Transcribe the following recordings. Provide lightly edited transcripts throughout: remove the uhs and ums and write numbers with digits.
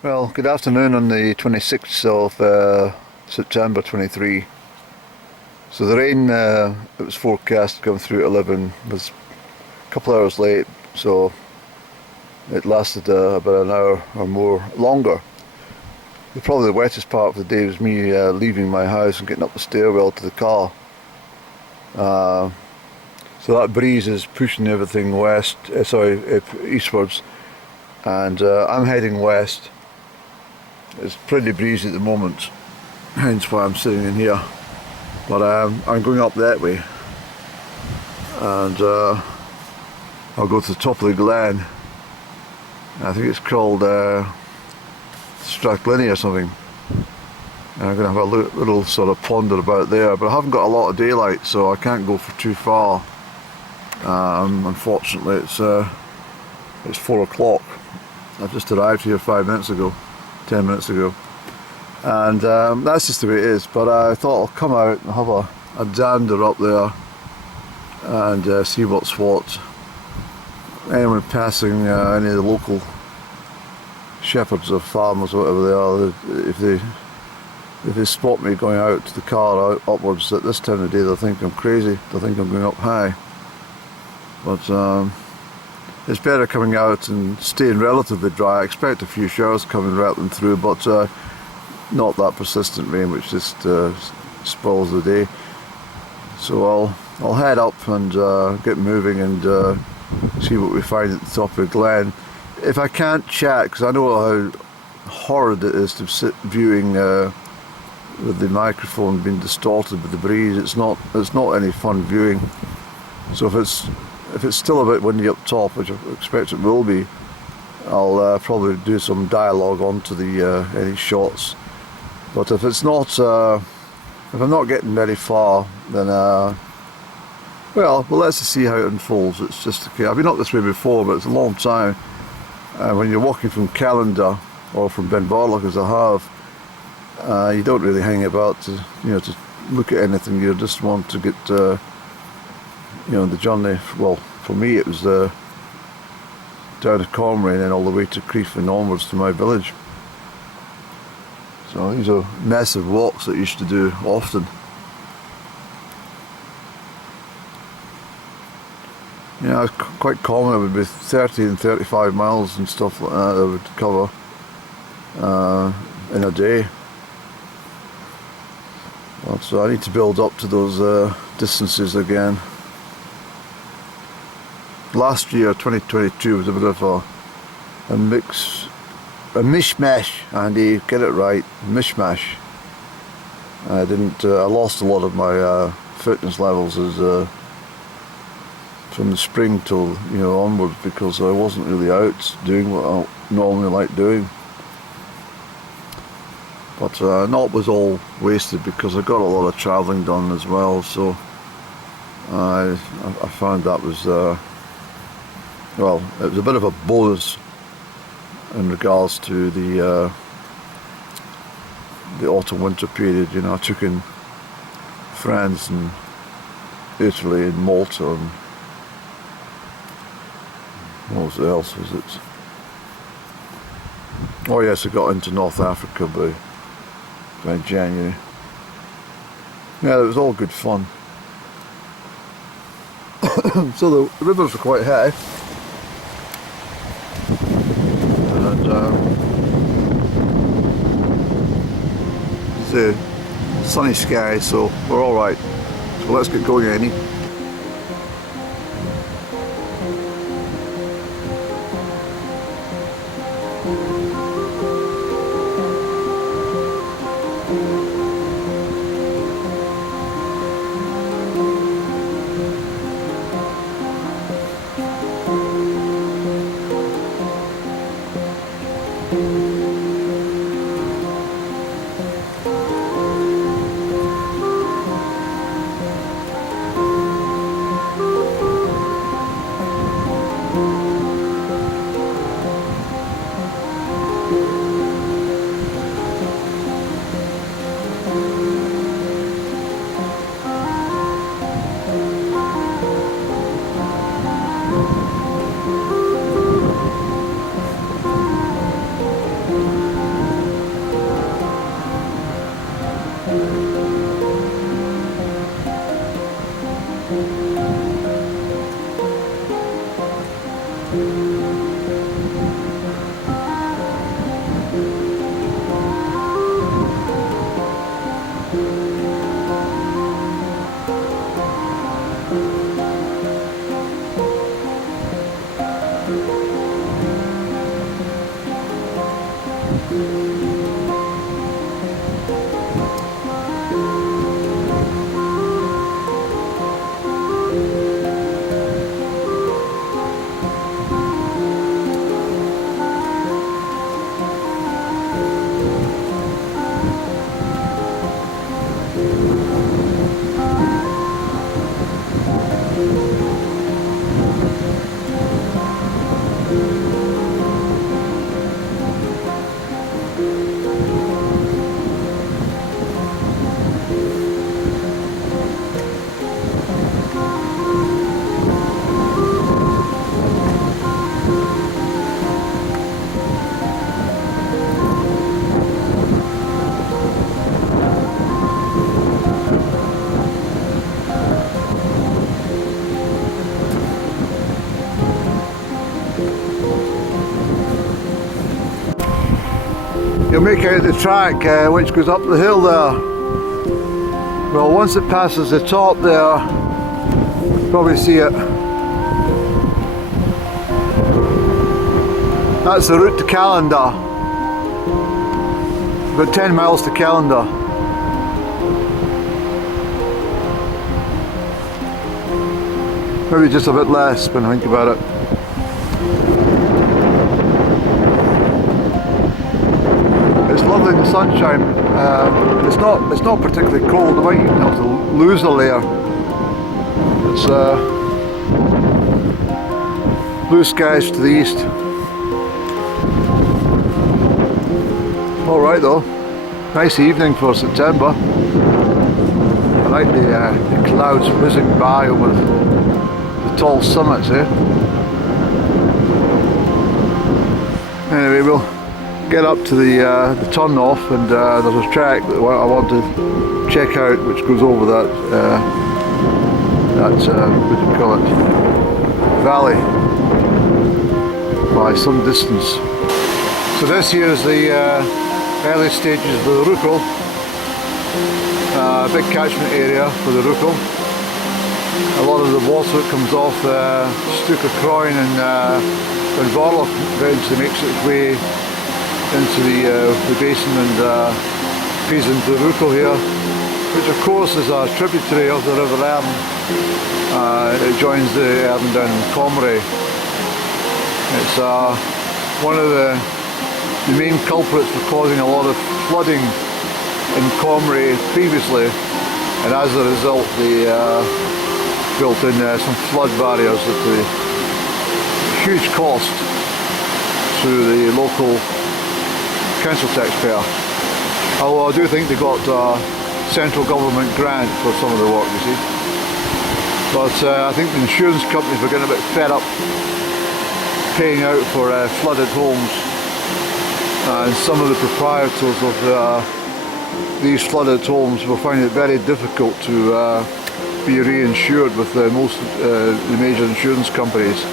Well, good afternoon on the 26th of September 23. So the rain that was forecast to come through at 11 was a couple of hours late, so it lasted about an hour or more longer. Probably the wettest part of the day was me leaving my house and getting up the stairwell to the car. So that breeze is pushing everything eastwards, and I'm heading west. It's pretty breezy at the moment, hence why I'm sitting in here. But I'm going up that way, and I'll go to the top of the glen. I think it's called Strath or something. And I'm going to have a little sort of ponder about there, but I haven't got a lot of daylight, so I can't go for too far. Unfortunately, it's 4 o'clock. I've just arrived here 5 minutes ago. 10 minutes ago, and that's just the way it is. But I thought I'll come out and have a dander up there and see what's what. Anyone passing any of the local shepherds or farmers or whatever they are, if they spot me going out to the car upwards at this time of day, they'll think I'm crazy. They'll think I'm going up high. But it's better coming out and staying relatively dry. I expect a few showers coming rattling through, but not that persistent rain which just spoils the day. So I'll head up and get moving and see what we find at the top of the glen. If I can't chat, because I know how horrid it is to sit viewing with the microphone being distorted with the breeze, it's not any fun viewing. So if it's still a bit windy up top, which I expect it will be, I'll probably do some dialogue onto the any shots. But if it's not, if I'm not getting very far, then well, let's just see how it unfolds. It's just okay. I've been up this way before, but it's a long time. When you're walking from Callander or from Benbarloch, as I have, you don't really hang about to look at anything. You just want to get the journey. Well, for me it was down to Cormorant and then all the way to Crieff and onwards to my village. So these are massive walks that I used to do often. Yeah, it's quite common. It would be 30 and 35 miles and stuff like that I would cover in a day. So I need to build up to those distances again. Last year, 2022, was a bit of a mishmash, Andy, get it right, mishmash. I lost a lot of my fitness levels as from the spring till onwards, because I wasn't really out doing what I normally like doing. But not was all wasted, because I got a lot of travelling done as well, so I found that was well, it was a bit of a bonus in regards to the autumn-winter period. I took in friends in Italy and Malta, and what else was it? Oh yes, I got into North Africa by January. Yeah, it was all good fun. So the rivers were quite high. It's a sunny sky, so we're all right. So let's get going, Annie. make out the track which goes up the hill there. Well, once it passes the top there, you probably see it. That's the route to Callander. About 10 miles to Callander. Maybe just a bit less when I think about it. It's lovely in the sunshine. It's not particularly cold. I might even have to lose a layer. It's blue skies to the east. All right though. Nice evening for September. I like the clouds whizzing by over the tall summits here. Anyway, we'll get up to the turn off, and there's a track that I want to check out which goes over that what do you call it, valley by some distance. So this here is the early stages of the Rúchal, big catchment area for the Rúchal. A lot of the water that comes off Crieff and Vorlich eventually makes its way into the basin and feeds into the Rúchal here, which of course is a tributary of the River Erne. It joins the Erne down in Comrie. It's one of the main culprits for causing a lot of flooding in Comrie previously, and as a result they built in some flood barriers at a huge cost to the local council taxpayer. Although I do think they got a central government grant for some of the work, you see. But I think the insurance companies were getting a bit fed up paying out for flooded homes, and some of the proprietors of these flooded homes were finding it very difficult to be reinsured with most the major insurance companies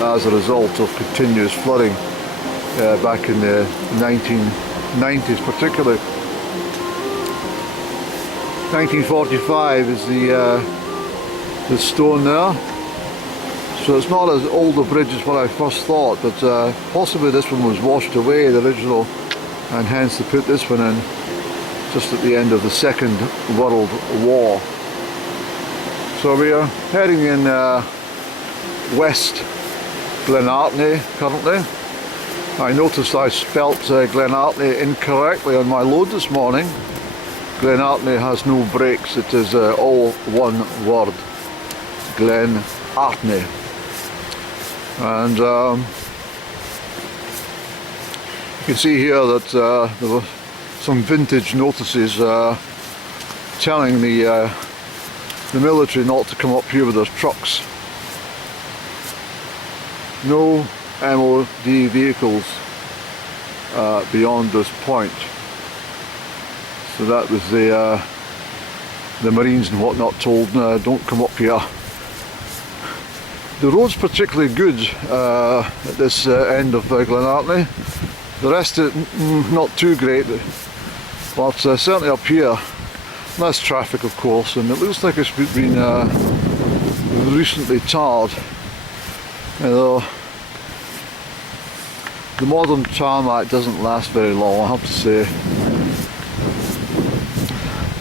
as a result of continuous flooding back in the 1990s particularly. 1945 is the stone there, so it's not as old a bridge as what I first thought, but possibly this one was washed away, the original, and hence they put this one in just at the end of the Second World War. So we are heading in west Glenartney currently. I noticed I spelt Glenartney incorrectly on my load this morning. Glenartney has no brakes, it is all one word, Glenartney. And you can see here that there were some vintage notices telling the military not to come up here with their trucks. No MOD vehicles beyond this point. So that was the Marines and whatnot told, don't come up here. The road's particularly good at this end of Glenartney. The rest of it not too great, but certainly up here less traffic of course, and it looks like it's been recently tarred. Although the modern tarmac doesn't last very long, I have to say.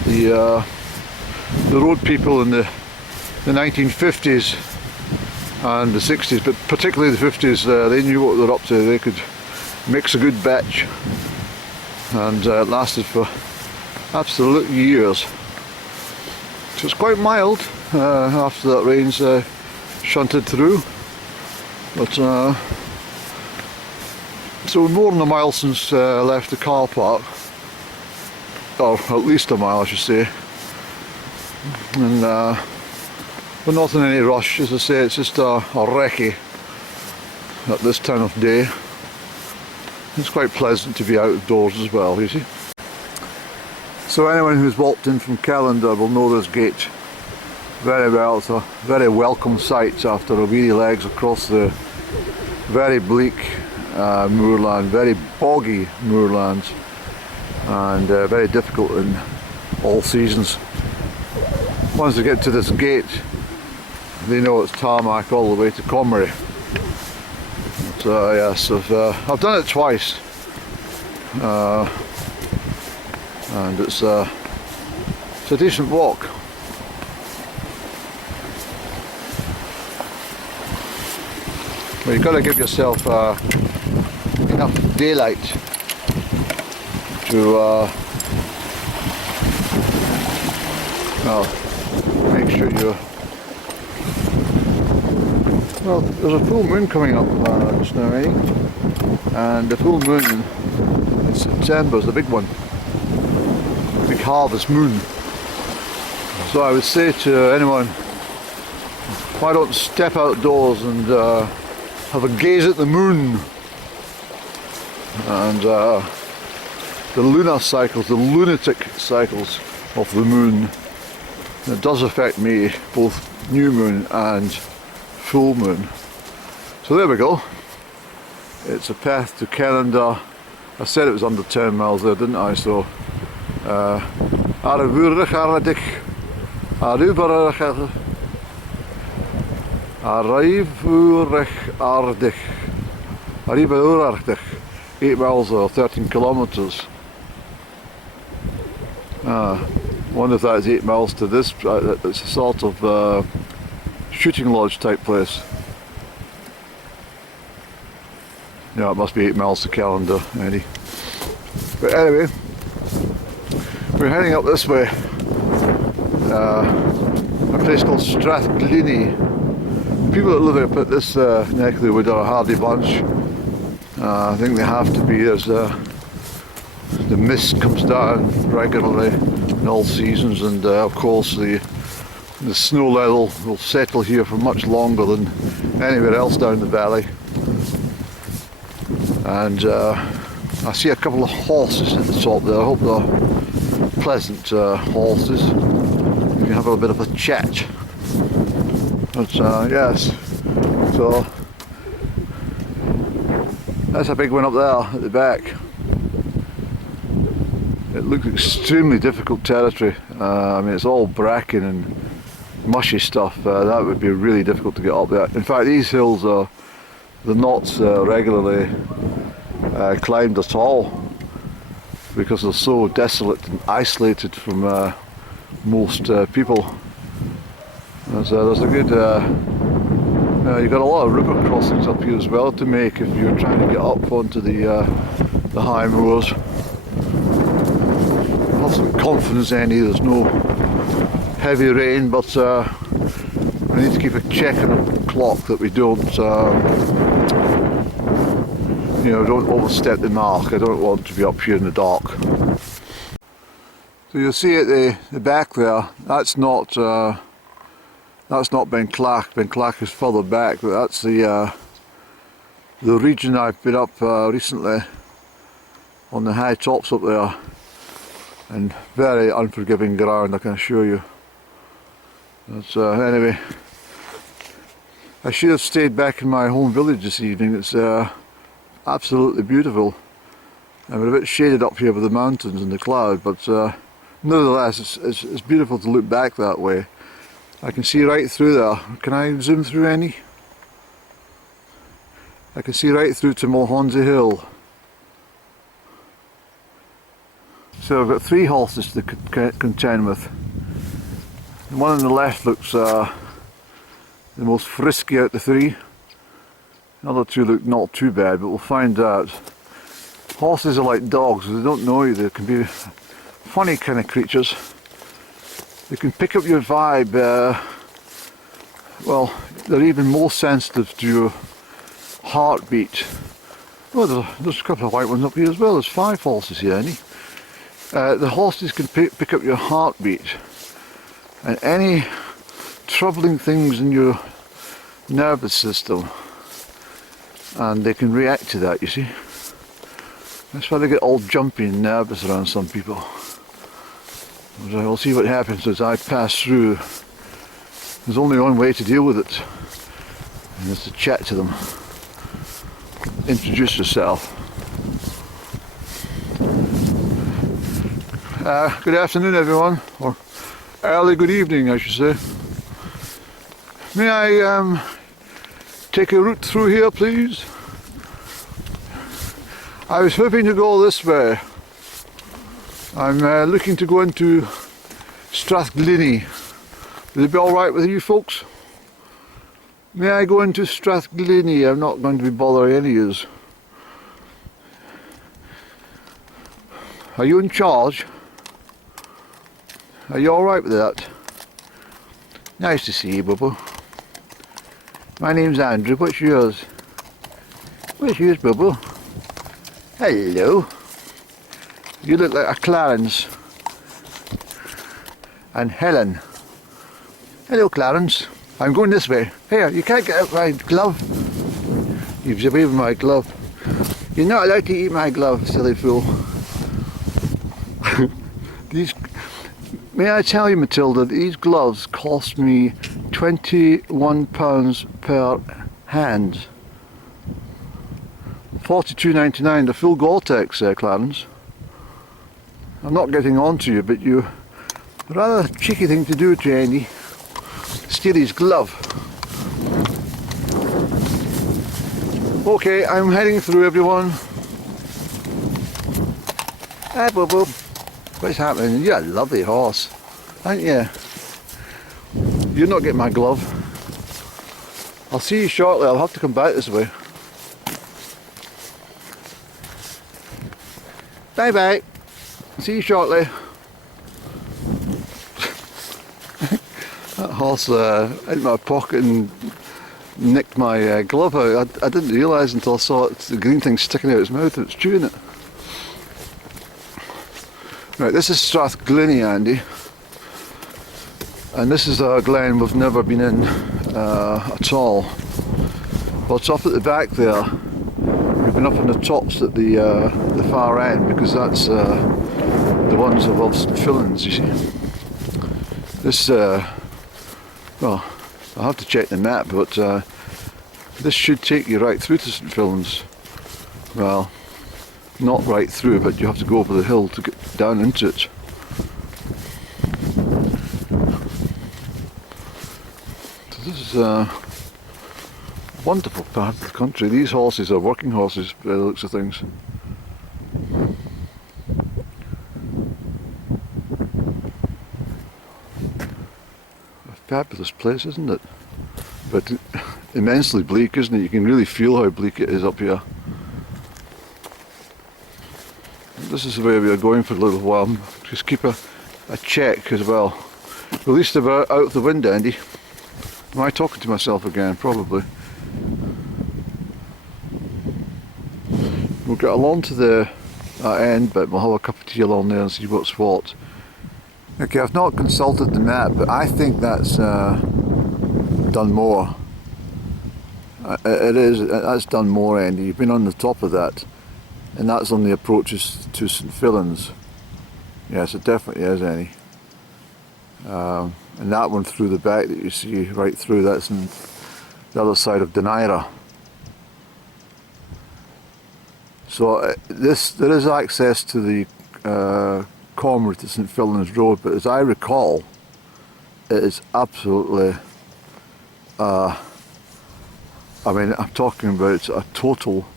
The road people in the 1950s and the 60s, but particularly the 50s, they knew what they were up to. They could mix a good batch, and it lasted for absolute years. So it's quite mild after that rain's shunted through, but so more than a mile since left the car park, or at least a mile I should say, and we're not in any rush. As I say, it's just a recce at this time of day. It's quite pleasant to be outdoors as well, you see. So anyone who's walked in from Callander will know this gate very well. It's a very welcome sight after a weary legs across the very bleak moorland, very boggy moorlands. and very difficult in all seasons. Once they get to this gate, they know it's tarmac all the way to Comrie. So yes, I've done it twice, and it's a decent walk. But you've got to give yourself enough daylight to well, make sure you're... Well, there's a full moon coming up just now, eh? And the full moon in September is the big one, big harvest moon. So I would say to anyone, why don't step outdoors and have a gaze at the moon and the lunar cycles, the lunatic cycles of the moon. It does affect me, both new moon and full moon. So there we go. It's a path to Canada. I said it was under 10 miles there, didn't I? So Arrivederci, 8 miles or 13 kilometers. Wonder if that's 8 miles to this. It's a sort of shooting lodge type place. Yeah, it must be 8 miles to Callander, Eddie. But anyway, we're heading up this way. A place called Strath, Ghlinnie. People that live up at this neck of the wood are a hardy bunch. I think they have to be, as the mist comes down regularly in all seasons, and of course the snow level will settle here for much longer than anywhere else down the valley. And I see a couple of horses at the top there. I hope they're pleasant horses. We can have a bit of a chat. But yes, so that's a big one up there at the back. It looks extremely difficult territory. I mean, it's all bracken and mushy stuff. That would be really difficult to get up there. In fact, these hills are not regularly climbed at all, because they're so desolate and isolated from most people. There's a good, you've got a lot of river crossings up here as well to make if you're trying to get up onto the high moors. Have some confidence, Andy, there's no heavy rain, but we need to keep a check on the clock that we don't don't overstep the mark. I don't want to be up here in the dark. So you'll see at the back there, that's not Benclack. Benclack is further back, but that's the region I've been up recently, on the high tops up there, and very unforgiving ground, I can assure you. That's anyway, I should have stayed back in my home village this evening. It's absolutely beautiful, and we're a bit shaded up here with the mountains and the cloud, but nevertheless it's beautiful to look back that way. I can see right through there. Can I zoom through any? I can see right through to Mulhonsey Hill. So I've got 3 horses to contend with. The one on the left looks the most frisky out of the 3. The other 2 look not too bad, but we'll find out. Horses are like dogs, they don't know you. They can be funny kind of creatures. They can pick up your vibe. Well, they're even more sensitive to your heartbeat. Oh, there's a couple of white ones up here as well. There's 5 horses here, Annie. The horses can pick up your heartbeat, and any troubling things in your nervous system, and they can react to that, you see. That's why they get all jumpy and nervous around some people. We'll see what happens as I pass through. There's only one way to deal with it, and it's to chat to them. Introduce yourself. Good afternoon everyone, or early good evening I should say. May I take a route through here please? I was hoping to go this way. I'm looking to go into Strath Ghlinnie. Will it be alright with you folks? May I go into Strath Ghlinnie? I'm not going to be bothering any of yous. Are you in charge? Are you alright with that? Nice to see you, Bubba. My name's Andrew. What's yours? What's yours, Bubba? Hello. You look like a Clarence. And Helen. Hello, Clarence. I'm going this way. Here, you can't get out my glove. You've away with my glove. You're not allowed to eat my glove, silly fool. May I tell you, Matilda, these gloves cost me £21 per hand. $42.99, the full Gore-Tex, Clarence. I'm not getting on to you, but you a rather cheeky thing to do to Andy. Steal his glove. Okay, I'm heading through everyone. Hi, Bobo. What's happening? You're a lovely horse, aren't you? You're not getting my glove. I'll see you shortly. I'll have to come back this way. Bye bye. See you shortly. That horse out my pocket and nicked my glove out. I didn't realise until I saw it, the green thing sticking out its mouth and it's chewing it. Right, this is Strath Ghlinnie, Andy. And this is a glen we've never been in at all. Well, it's up at the back there. We've been up on the tops at the far end because that's the ones above St Fillan's, you see. This, well, I'll have to check the map, but this should take you right through to St Fillan's. Well, not right through, but you have to go over the hill to get down into it. So this is a wonderful part of the country. These horses are working horses by the looks of things. A fabulous place, isn't it? But immensely bleak, isn't it? You can really feel how bleak it is up here. This is the way we are going for a little while. Just keep a check as well. At least they're out the wind, Andy. Am I talking to myself again? Probably. We'll get along to the end bit. We'll have a cup of tea along there and see what's what. Okay, I've not consulted the map, but I think that's Dunmore. It is. That's Dunmore, Andy. You've been on the top of that. And that's on the approaches to St Fillan's. Yes, it definitely is, Annie. And that one through the back that you see right through, that's on the other side of Dander. So there is access to the Comrie to St Fillan's Road, but as I recall, it is absolutely, I mean, I'm talking about a total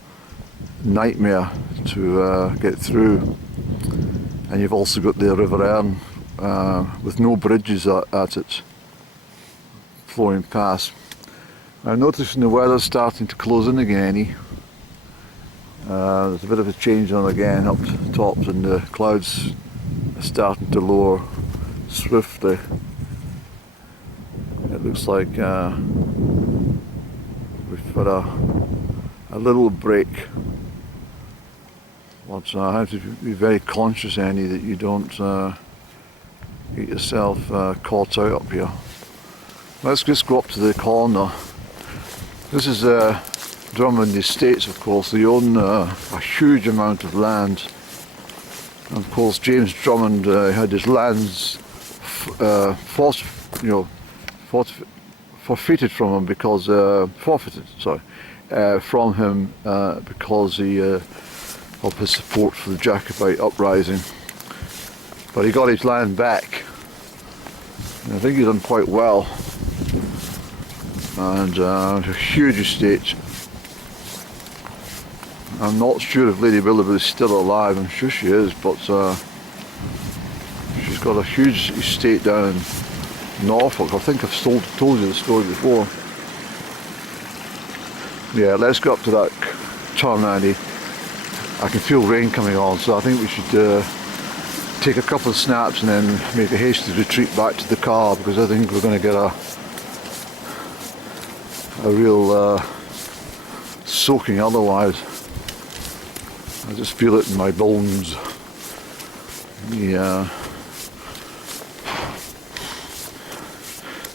nightmare to get through. And you've also got the River Erne with no bridges at it flowing past. I'm noticing the weather's starting to close in again. There's a bit of a change on again up top, and the clouds are starting to lower swiftly. It looks like we've got a little break. So I have to be very conscious, Annie, that you don't get yourself caught out up here. Let's just go up to the corner. This is Drummond Estates, of course. They own a huge amount of land. And of course, James Drummond had his lands forfeited from him because from him because he of his support for the Jacobite uprising. but he got his land back. And I think he's done quite well. And a huge estate. I'm not sure if Lady Willoughby is still alive. I'm sure she is, but she's got a huge estate down in Norfolk. I think I've told you the story before. Yeah, let's go up to that turn, Andy. I can feel rain coming on, so I think we should take a couple of snaps and then make a hasty retreat back to the car, because I think we're going to get a real soaking otherwise. I just feel it in my bones. Yeah.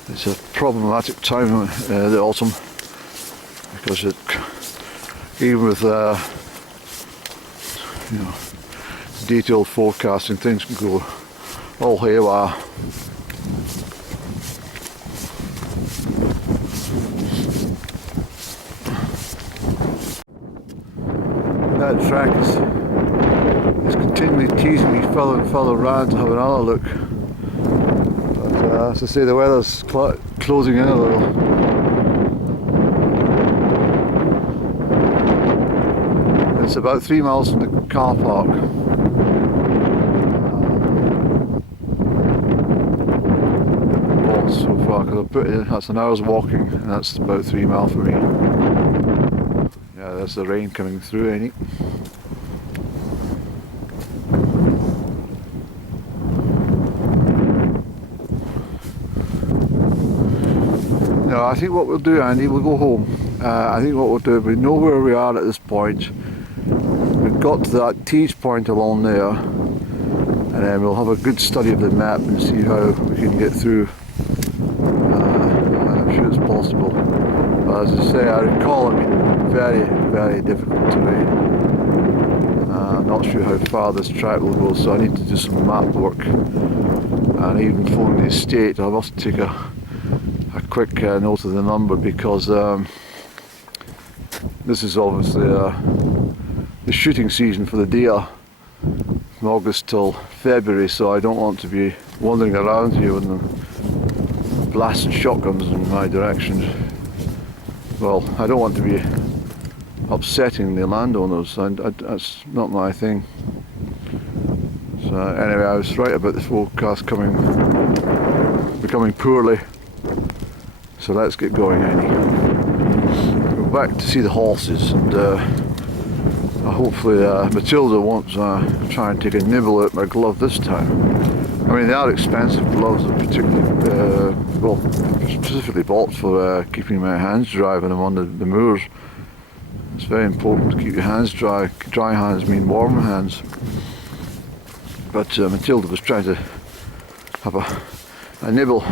It's a problematic time, the autumn, because it, even with you know, detailed forecasting, things can go all haywire. That track is continually teasing me further and further round to have another look. But as I say, the weather's closing in a little. It's about 3 miles from the car park. Walked so far, because that's an hour's walking, and that's about 3 miles for me. Yeah, there's the rain coming through, ain't it? No, I think what we'll do, Andy, we'll go home. I think what we'll do, we know where we are at this point. We've got to that tease point along there, and then we'll have a good study of the map and see how we can get through. I'm sure it's possible. But as I say, I recall it being very, very difficult terrain. I'm not sure how far this track will go, so I need to do some map work. And even phone the estate, I must take a quick note of the number, because this is obviously the shooting season for the deer from August till February, so I don't want to be wandering around here with them blasting shotguns in my direction. Well, I don't want to be upsetting the landowners, and that's not my thing. So anyway, I was right about the forecast becoming poorly. So let's get going, Annie. Go back to see the horses, and hopefully Matilda won't try and take a nibble at my glove this time. I mean, they are expensive gloves, particularly, well, specifically bought for keeping my hands dry when I'm on the moors. It's very important to keep your hands dry. Dry hands mean warm hands. But Matilda was trying to have a nibble